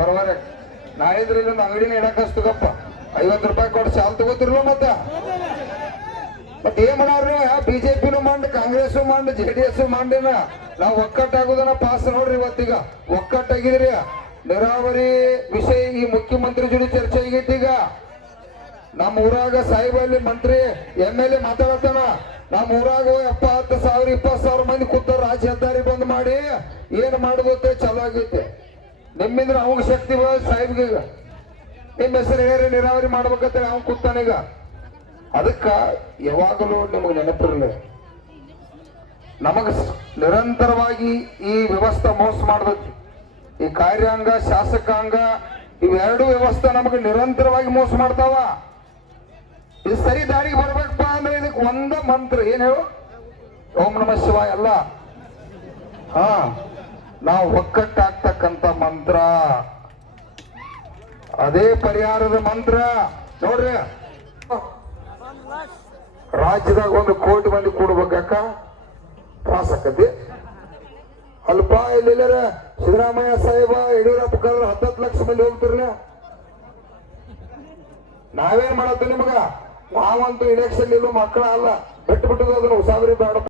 ಬರವಾರ ನಾಳಿದ್ರೆ ಇಲ್ಲೊಂದು ಅಂಗಡಿನ ಇಡಕಸ್ತಗಪ್ಪ 50 ರೂಪಾಯಿ ಕೊಟ್ಟು ಸಾಲ್ ತಗೋತಿರ್ಲ ಮತ್ತ ಏನ್ ಮಾಡಾರ್ರಿ ಬಿಜೆಪಿನು ಮಂಡ್ ಕಾಂಗ್ರೆಸ್ ಮಂಡ್ JDS ಮಂಡಿನ ನಾವ್ ಒಕ್ಕಟ್ಟಾಗುದನ್ನ ಪಾಸ್ ನೋಡ್ರಿ ಇವತ್ತೀಗ ಒಕ್ಕಟ್ಟಾಗಿದ್ರಿ ನೀರಾವರಿ ವಿಷಯ ಈ ಮುಖ್ಯಮಂತ್ರಿ ಜೊತೆ ಚರ್ಚೆ ಆಗೈತಿ ಈಗ ನಮ್ಮ ಊರಾಗ ಸಾಹೇಬಲ್ಲಿ ಮಂತ್ರಿ MLA ಮಾತಾಡತಾನ ನಮ್ಮ ಊರಾಗ 70,000 20,000 ಮಂದಿ ಕೂತಾರ ರಾಜ್ಯ ಹೆದ್ದಾರಿ ಬಂದ್ ಮಾಡಿ ಏನ್ ಮಾಡುತ್ತೆ ಚಲೋ ಆಗೈತೆ ನಿಮ್ಮಿಂದ್ರ ಅವಂಗ ಶಕ್ತಿ ಸಾಹೇಬ್ಗೆ ನಿಮ್ಮ ಹೆಸರು ಹೇಳಿ ನೀರಾವರಿ ಮಾಡ್ಬೇಕಂತ ಅವ್ನು ಕೂತಾನೀಗ ಅದಕ್ಕ ಯಾವಾಗಲೂ ನಿಮಗೆ ನೆನಪಿರಲಿ ನಮಗ ನಿರಂತರವಾಗಿ ಈ ವ್ಯವಸ್ಥೆ ಮೋಸ ಮಾಡ್ಬೇಕು ಈ ಕಾರ್ಯಾಂಗ ಶಾಸಕಾಂಗ ಇವೆರಡು ವ್ಯವಸ್ಥೆ ನಮಗೆ ನಿರಂತರವಾಗಿ ಮೋಸ ಮಾಡ್ತಾವ ಇದು ಸರಿ ದಾರಿಗೆ ಬರ್ಬೇಕಪ್ಪ ಅಂದ್ರೆ ಇದಕ್ಕೆ ಒಂದ ಮಂತ್ರ ಏನ್ ಹೇಳು ಓಂ ನಮಃ ಶಿವಾಯ ಅಲ್ಲ ನಾವು ಒಕ್ಕಟ್ಟಾಗ್ತಕ್ಕಂತ ಮಂತ್ರ ಅದೇ ಪರಿಹಾರದ ಮಂತ್ರ ನೋಡ್ರಿ ರಾಜ್ಯದಾಗ 1 ಕೋಟಿ ಮಂದಿ ಕೂಡ್ಬೇಕ ತ್ರಾಸ ಆಕತಿ ಅಲ್ಪ ಇಲ್ಲಿಲ್ಲರ ಸಿದ್ದರಾಮಯ್ಯ ಸಾಹೇಬ ಯಡಿಯೂರಪ್ಪ ಕಳೆದ್ರೆ 10 ಲಕ್ಷ ಮಂದಿ ಹೋಗ್ತಿರ್ಲ ನಾವೇನ್ ಮಾಡತ್ತ ನಿಮಗ ನಾವಂತೂ ಇಲೆಕ್ಷನ್ ಇಲ್ಲೂ ಮಕ್ಕಳ ಅಲ್ಲ ಬಿಟ್ಟು ಅದನ್ನ ಉಸಾಬರಿ ಬೇಡ